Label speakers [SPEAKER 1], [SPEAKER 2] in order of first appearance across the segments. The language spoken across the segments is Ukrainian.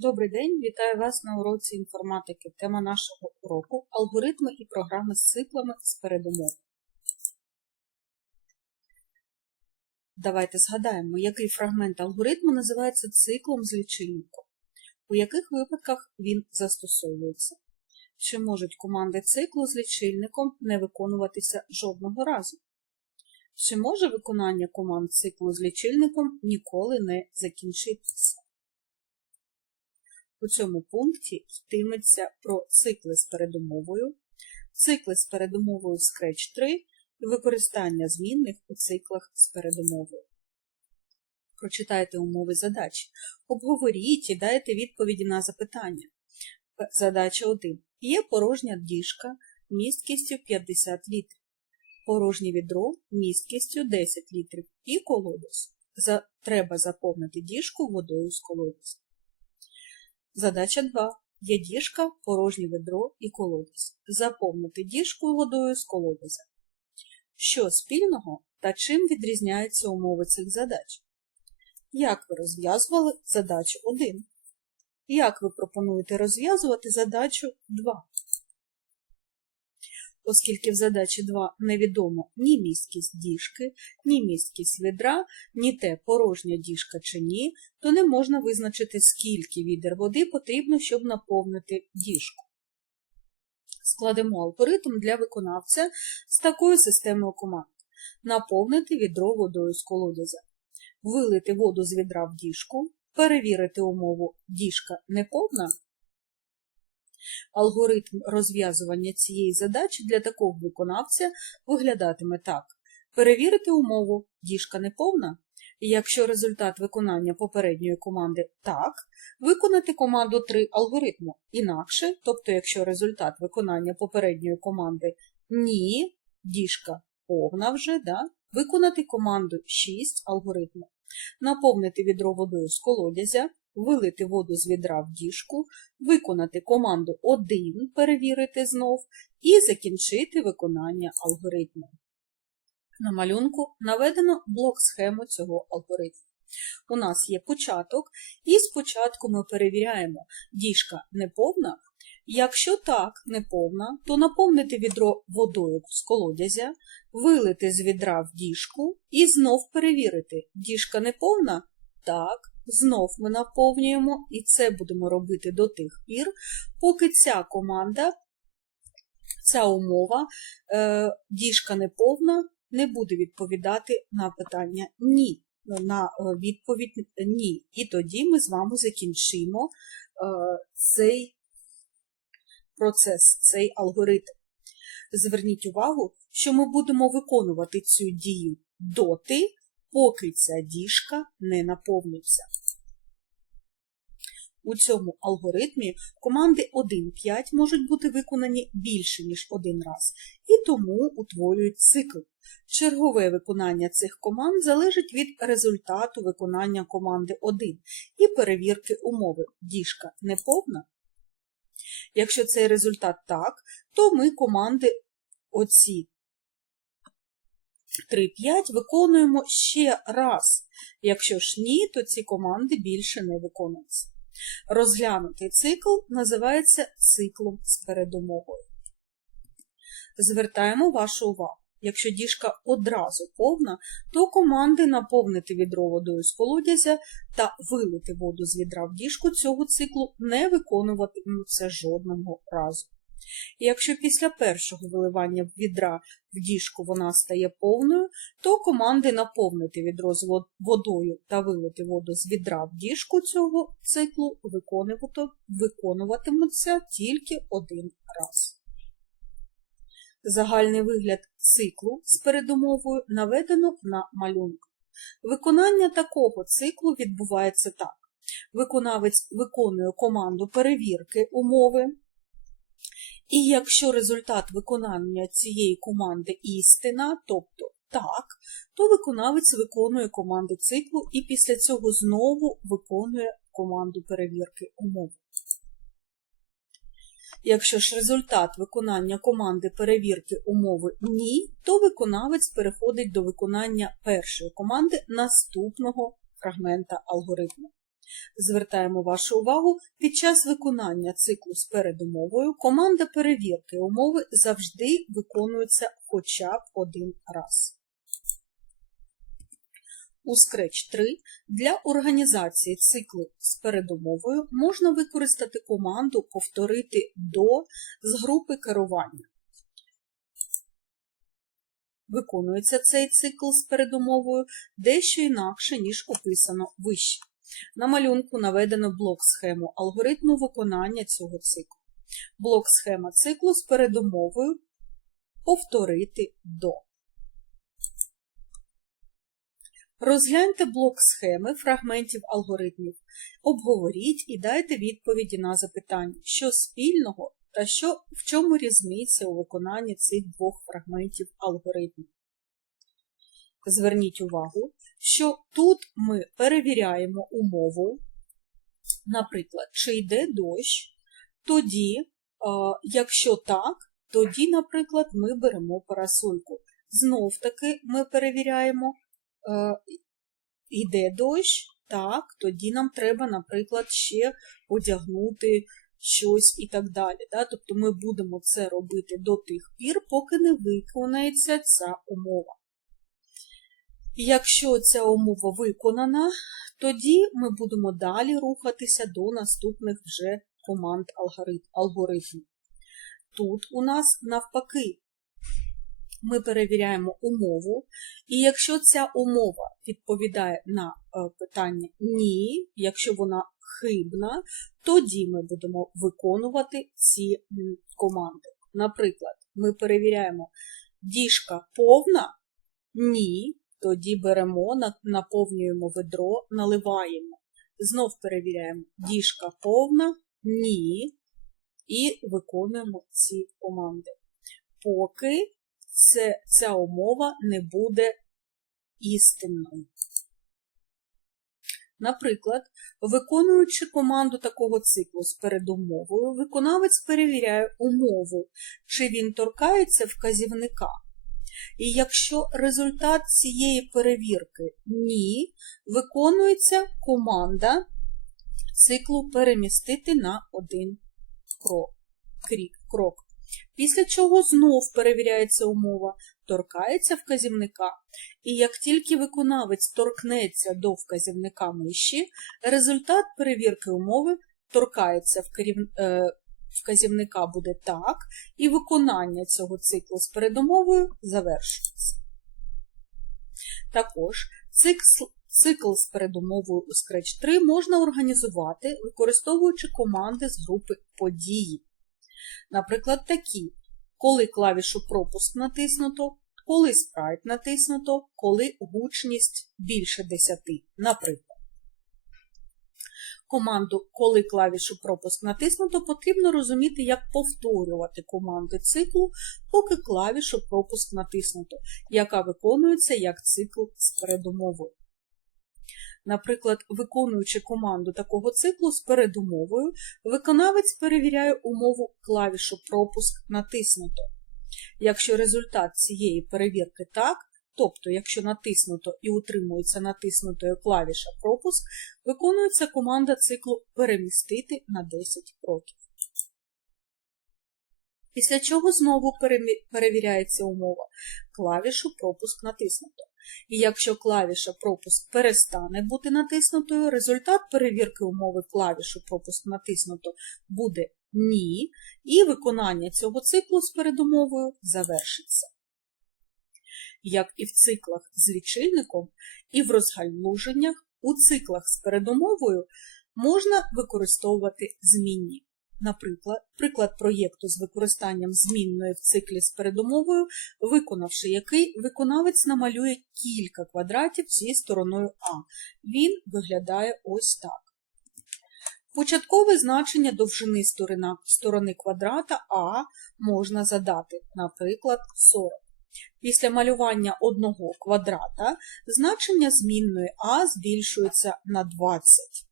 [SPEAKER 1] Добрий день, вітаю вас на уроці інформатики. Тема нашого уроку алгоритми і програми з циклами з передумов. Давайте згадаємо, який фрагмент алгоритму називається циклом з лічильником, у яких випадках він застосовується. Чи можуть команди циклу з лічильником не виконуватися жодного разу? Чи може виконання команд циклу з лічильником ніколи не закінчитися? У цьому пункті йтиметься про цикли з передумовою, цикли з передумовою Scratch 3 і використання змінних у циклах з передумовою. Прочитайте умови задачі, обговоріть і дайте відповіді на запитання. Задача 1. Є порожня діжка місткістю 50 літрів, порожнє відро місткістю 10 літрів і колодязь. Треба заповнити діжку водою з колодязя. Задача 2. Є діжка, порожнє ведро і колодязь. Заповнити діжку водою з колодязя. Що спільного та чим відрізняються умови цих задач? Як ви розв'язували задачу 1? Як ви пропонуєте розв'язувати задачу 2? Оскільки в задачі 2 невідомо ні місткість діжки, ні місткість відра, ні те порожня діжка чи ні, то не можна визначити, скільки відер води потрібно, щоб наповнити діжку. Складемо алгоритм для виконавця з такою системою команд. Наповнити відро водою з колодязя, вилити воду з відра в діжку, перевірити умову діжка неповна. Алгоритм розв'язування цієї задачі для такого виконавця виглядатиме так. Перевірити умову. Діжка неповна, якщо результат виконання попередньої команди так, виконати команду 3 алгоритму інакше, тобто якщо результат виконання попередньої команди ні, діжка повна вже, да, виконати команду 6 алгоритму, наповнити відро водою з колодязя, вилити воду з відра в діжку, виконати команду 1, перевірити знов, і закінчити виконання алгоритму. На малюнку наведено блок-схему цього алгоритму. У нас є початок, і спочатку ми перевіряємо, діжка неповна. Якщо так, неповна, то наповнити відро водою з колодязя, вилити з відра в діжку і знов перевірити, діжка неповна? Так, знов ми наповнюємо, і це будемо робити до тих пір, поки ця команда, ця умова, е, діжка неповна, не буде відповідати на питання ні, на відповідь ні. І тоді ми з вами закінчимо е, цей процес, цей алгоритм. Зверніть увагу, що ми будемо виконувати цю дію доти, поки ця діжка не наповниться. У цьому алгоритмі команди 1-5 можуть бути виконані більше, ніж один раз, і тому утворюють цикл. Чергове виконання цих команд залежить від результату виконання команди 1 і перевірки умови. Діжка неповна. Якщо цей результат так, то ми команди оці 3-5 виконуємо ще раз. Якщо ж ні, то ці команди більше не виконуються. Розглянутий цикл називається циклом з передумовою. Звертаємо вашу увагу. Якщо діжка одразу повна, то команди наповнити відро водою з колодязя та вилити воду з відра в діжку цього циклу не виконуватимуться жодного разу. І якщо після першого виливання відра в діжку вона стає повною, то команди наповнити відро з водою та вилити воду з відра в діжку цього циклу виконуватимуться тільки один раз. Загальний вигляд циклу з передумовою наведено на малюнку. Виконання такого циклу відбувається так. Виконавець виконує команду перевірки умови. І якщо результат виконання цієї команди істина, тобто так, то виконавець виконує команду циклу і після цього знову виконує команду перевірки умови. Якщо ж результат виконання команди перевірки умови ні, то виконавець переходить до виконання першої команди наступного фрагмента алгоритму. Звертаємо вашу увагу, під час виконання циклу з передумовою команда перевірки умови завжди виконується хоча б один раз. У Scratch 3 для організації циклу з передумовою можна використати команду повторити до з групи керування. Виконується цей цикл з передумовою дещо інакше, ніж описано вище. На малюнку наведено блок-схему алгоритму виконання цього циклу. Блок-схема циклу з передумовою повторити до. Розгляньте блок схеми фрагментів алгоритмів, обговоріть і дайте відповіді на запитання, що спільного та що, в чому різниця у виконанні цих двох фрагментів алгоритмів. Зверніть увагу, що тут ми перевіряємо умову, наприклад, чи йде дощ, тоді, е, якщо так, тоді, наприклад, ми беремо парасольку. Знов таки ми перевіряємо, е, йде дощ, так, тоді нам треба, наприклад, ще одягнути щось і так далі. Да? Тобто ми будемо це робити до тих пір, поки не виконається ця умова. Якщо ця умова виконана, тоді ми будемо далі рухатися до наступних вже команд алгоритмів. Тут у нас навпаки ми перевіряємо умову, і якщо ця умова відповідає на питання ні, якщо вона хибна, тоді ми будемо виконувати ці команди. Наприклад, ми перевіряємо діжка повна, ні, тоді беремо, наповнюємо ведро, наливаємо. Знов перевіряємо, діжка повна, ні, і виконуємо ці команди. Поки це, ця умова не буде істинною. Наприклад, виконуючи команду такого циклу з передумовою, виконавець перевіряє умову, чи він торкається вказівника. І якщо результат цієї перевірки ні, виконується команда циклу перемістити на один крок. крок. Після чого знов перевіряється умова, торкається вказівника, і як тільки виконавець торкнеться до вказівника миші, результат перевірки умови торкається вказівника буде так, і виконання цього циклу з передумовою завершується. Також цикл, цикл з передумовою у Scratch 3 можна організувати, використовуючи команди з групи події. Наприклад, такі, коли клавішу пропуск натиснуто, коли спрайт натиснуто, коли гучність більше 10, наприклад. Команду, коли клавішу пропуск натиснуто, потрібно розуміти, як повторювати команди циклу, поки клавішу пропуск натиснуто, яка виконується як цикл з передумовою. Наприклад, виконуючи команду такого циклу з передумовою, виконавець перевіряє умову клавішу пропуск натиснуто. Якщо результат цієї перевірки так, тобто, якщо натиснуто і утримується натиснутою клавіша пропуск, виконується команда циклу перемістити на 10 кроків. Після чого знову перевіряється умова клавішу пропуск натиснуто. І якщо клавіша пропуск перестане бути натиснутою, результат перевірки умови клавішу пропуск натиснуто буде ні, і виконання цього циклу з передумовою завершиться. Як і в циклах з лічильником, і в розгалуженнях, у циклах з передумовою можна використовувати змінні. Наприклад, приклад проєкту з використанням змінної в циклі з передумовою, виконавши який, виконавець намалює кілька квадратів зі стороною А. Він виглядає ось так. Початкове значення довжини сторони квадрата А можна задати, наприклад, 40. Після малювання одного квадрата значення змінної А збільшується на 20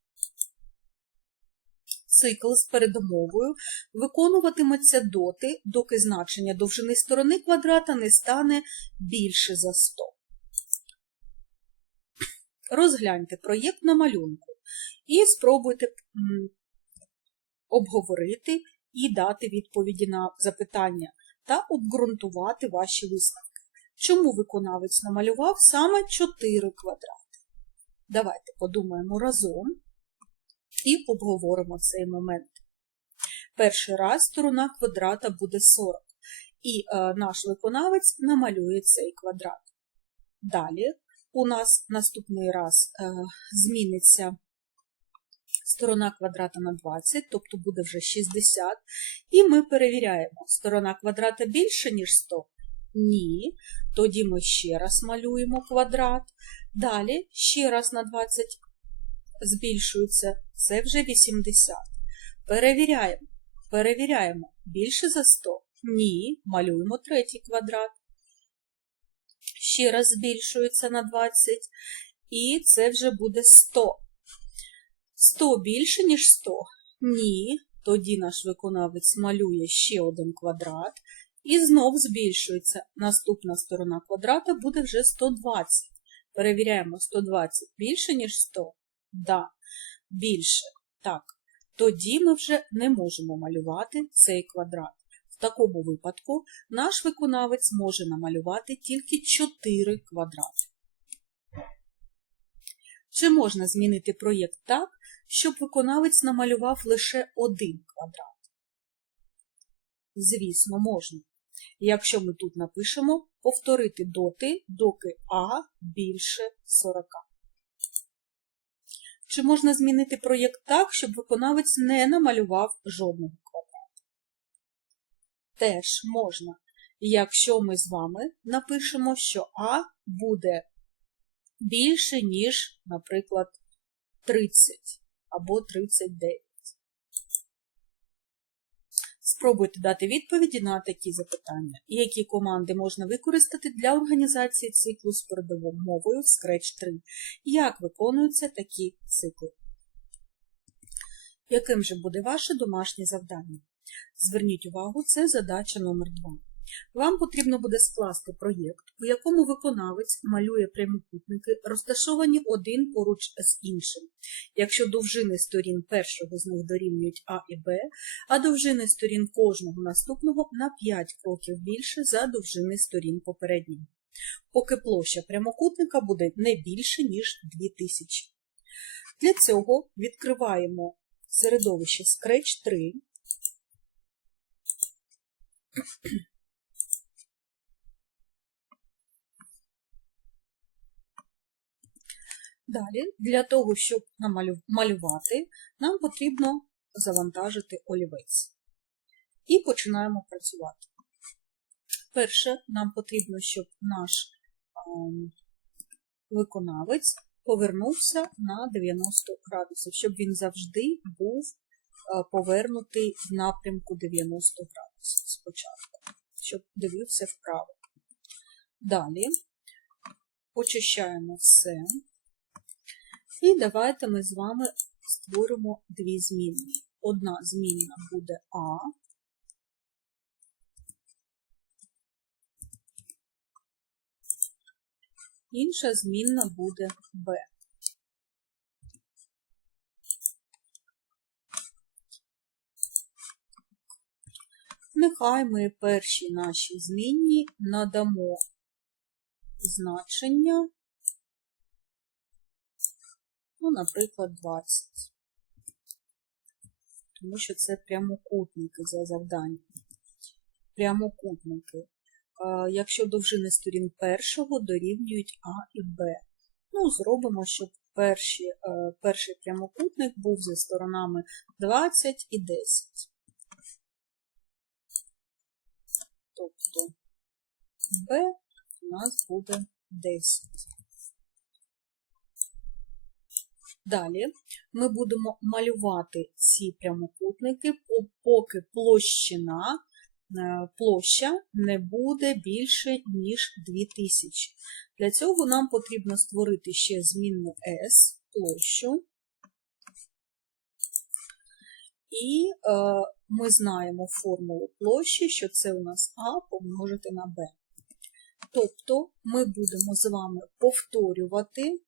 [SPEAKER 1] цикл з передумовою виконуватиметься доти, доки значення довжини сторони квадрата не стане більше за 100. Розгляньте проєкт на малюнку. і спробуйте обговорити і дати відповіді на запитання та обґрунтувати ваші висновки. Чому виконавець намалював саме 4 квадрати? Давайте подумаємо разом і обговоримо цей момент. Перший раз сторона квадрата буде 40, і е, наш виконавець намалює цей квадрат. Далі у нас наступний раз е, зміниться сторона квадрата на 20, тобто буде вже 60. І ми перевіряємо, сторона квадрата більше, ніж 100? Ні. Тоді ми ще раз малюємо квадрат. Далі ще раз на 20 збільшується, це вже 80. Перевіряємо. Перевіряємо. Більше за 100? Ні. Малюємо третій квадрат. Ще раз збільшується на 20. І це вже буде 100. 100 більше, ніж 100? Ні. Тоді наш виконавець малює ще один квадрат. І знов збільшується. Наступна сторона квадрата буде вже 120. Перевіряємо 120 більше, ніж 100? Да, більше. Так. Тоді ми вже не можемо малювати цей квадрат. В такому випадку наш виконавець може намалювати тільки 4 квадрати. Чи можна змінити проєкт так, щоб виконавець намалював лише один квадрат? Звісно, можна. Якщо ми тут напишемо повторити доти, доки А більше 40. Чи можна змінити проєкт так, щоб виконавець не намалював жодного квадрата? Теж можна. Якщо ми з вами напишемо, що А буде більше, ніж, наприклад, 30 або 39. Спробуйте дати відповіді на такі запитання. Які команди можна використати для організації циклу з передовою мовою Scratch 3? Як виконуються такі цикли? Яким же буде ваше домашнє завдання? Зверніть увагу, це задача номер 2. Вам потрібно буде скласти проєкт, у якому виконавець малює прямокутники, розташовані один поруч з іншим. Якщо довжини сторін першого з них дорівнюють А і Б, а довжини сторін кожного наступного на 5 кроків більше за довжини сторін попереднього. Поки площа прямокутника буде не більше, ніж 2000. Для цього відкриваємо середовище Scratch 3. Далі, для того, щоб малювати, нам потрібно завантажити олівець. І починаємо працювати. Перше, нам потрібно, щоб наш ем, виконавець повернувся на 90 градусів, щоб він завжди був е, повернутий в напрямку 90 градусів спочатку, щоб дивився вправо. Далі очищаємо все. І давайте ми з вами створимо дві змінні. Одна змінна буде А, інша змінна буде Б. Нехай ми першій нашій змінні надамо значення ну, наприклад, 20. Тому що це прямокутники за завданням. Прямокутники. Якщо довжини сторін першого дорівнюють А і Б. Ну, зробимо, щоб перші, е, перший прямокутник був зі сторонами 20 і 10. Тобто Б у нас буде 10. Далі ми будемо малювати ці прямокутники, поки площина, е, площа не буде більше, ніж 2000. Для цього нам потрібно створити ще змінну S, площу. І е, ми знаємо формулу площі, що це у нас А помножити на Б. Тобто ми будемо з вами повторювати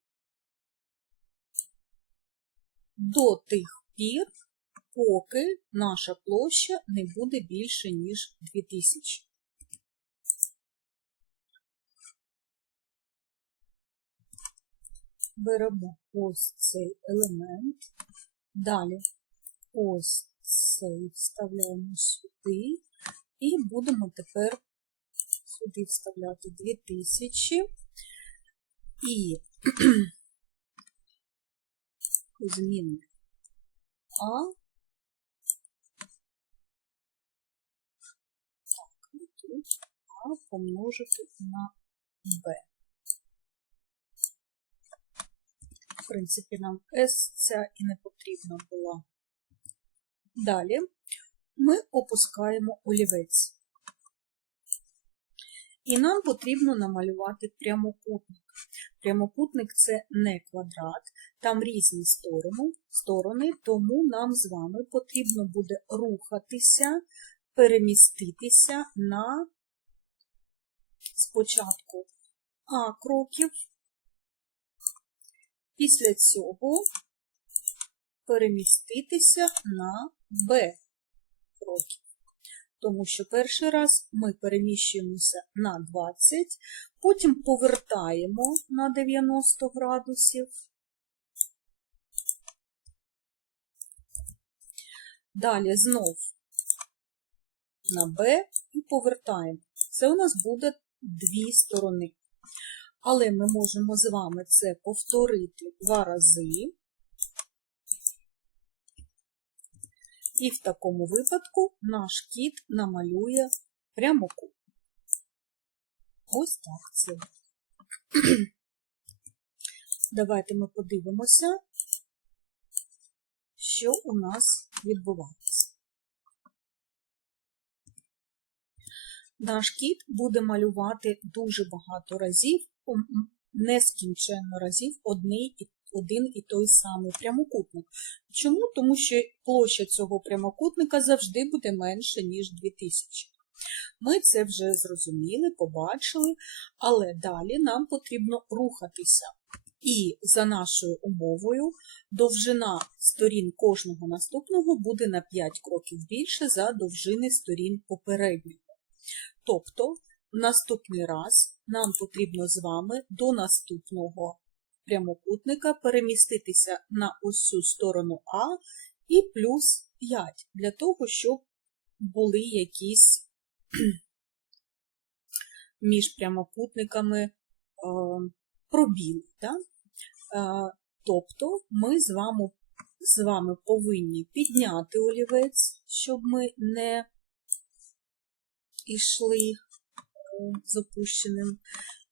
[SPEAKER 1] до тих пір, поки наша площа не буде більше, ніж 2000. Беремо ось цей елемент. Далі ось цей вставляємо сюди. І будемо тепер сюди вставляти 2000. І зміни А. Так, тут А помножити на Б. В принципі, нам S ця і не потрібна була. Далі ми опускаємо олівець. І нам потрібно намалювати прямокутник. Прямокутник це не квадрат, там різні сторони, сторони, тому нам з вами потрібно буде рухатися, переміститися на спочатку А кроків, після цього переміститися на Б кроків. Тому що перший раз ми переміщуємося на 20, потім повертаємо на 90 градусів. Далі знов на Б і повертаємо. Це у нас буде дві сторони. Але ми можемо з вами це повторити два рази. І в такому випадку наш кіт намалює прямокут. Ось так це. Давайте ми подивимося, що у нас відбувається. Наш кіт буде малювати дуже багато разів, нескінченно разів одний і один і той самий прямокутник. Чому? Тому що площа цього прямокутника завжди буде менше, ніж 2000. Ми це вже зрозуміли, побачили, але далі нам потрібно рухатися. І за нашою умовою довжина сторін кожного наступного буде на 5 кроків більше за довжини сторін попереднього. Тобто, наступний раз нам потрібно з вами до наступного прямокутника переміститися на ось цю сторону А і плюс 5, для того, щоб були якісь між прямокутниками е, пробіли. Да? Е, тобто ми з вами, з вами повинні підняти олівець, щоб ми не йшли з опущеним,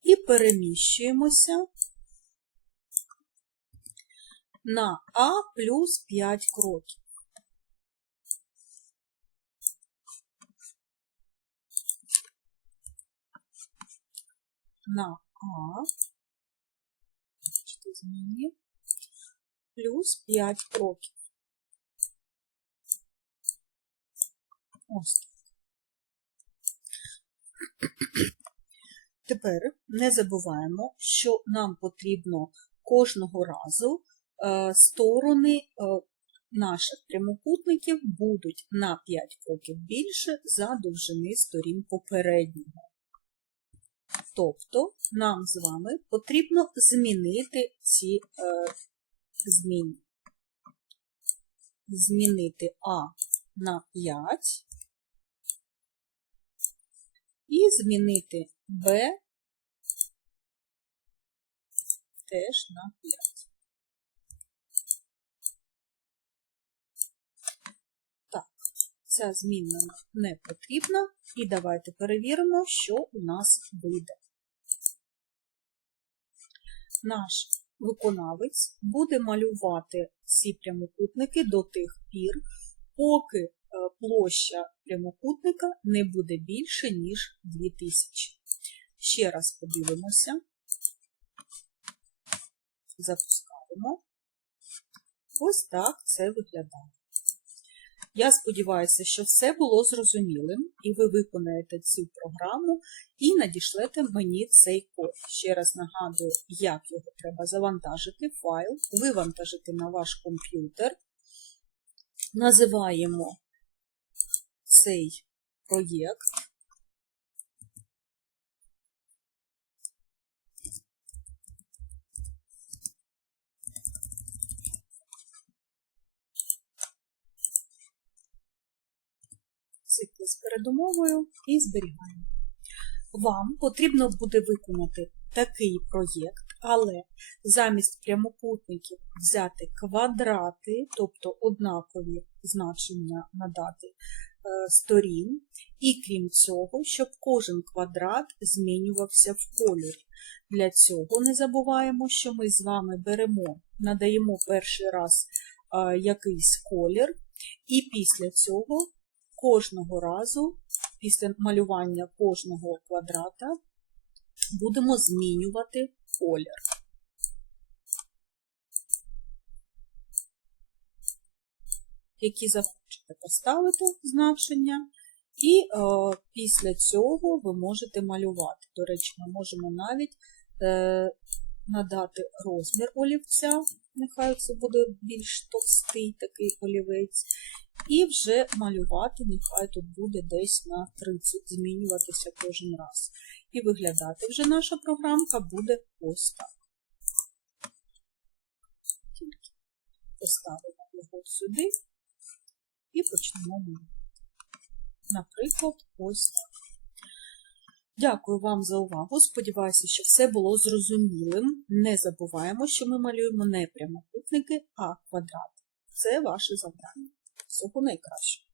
[SPEAKER 1] і переміщуємося на А плюс 5 кроків. На А зміни плюс 5 кроків. Ось. Тепер не забуваємо, що нам потрібно кожного разу сторони е, наших прямокутників будуть на 5 кроків більше за довжини сторін попереднього. Тобто нам з вами потрібно змінити ці е, зміни. Змінити А на 5 і змінити Б теж на 5. Ця зміна не потрібна, і давайте перевіримо, що у нас вийде. Наш виконавець буде малювати ці прямокутники до тих пір, поки е, площа прямокутника не буде більше, ніж 2000. Ще раз подивимося, запускаємо. Ось так це виглядає. Я сподіваюся, що все було зрозумілим, і ви виконаєте цю програму і надішлете мені цей код. Ще раз нагадую, як його треба завантажити, файл, вивантажити на ваш комп'ютер. Називаємо цей проєкт. З передумовою і зберігаємо. Вам потрібно буде виконати такий проєкт, але замість прямокутників взяти квадрати, тобто однакові значення надати е, сторін, і крім цього, щоб кожен квадрат змінювався в кольорі. Для цього не забуваємо, що ми з вами беремо, надаємо перший раз е, якийсь колір, і після цього кожного разу, після малювання кожного квадрата, будемо змінювати колір. Які захочете поставити значення, і е, після цього ви можете малювати. До речі, ми можемо навіть е, надати розмір олівця, нехай це буде більш товстий такий олівець, і вже малювати, нехай тут буде десь на 30, змінюватися кожен раз. І виглядати вже наша програмка буде ось так. Тільки поставимо його сюди і почнемо малювати. Наприклад, ось так. Дякую вам за увагу. Сподіваюся, що все було зрозумілим. Не забуваємо, що ми малюємо не прямокутники, а квадрати. Це ваше завдання. Всього найкращого.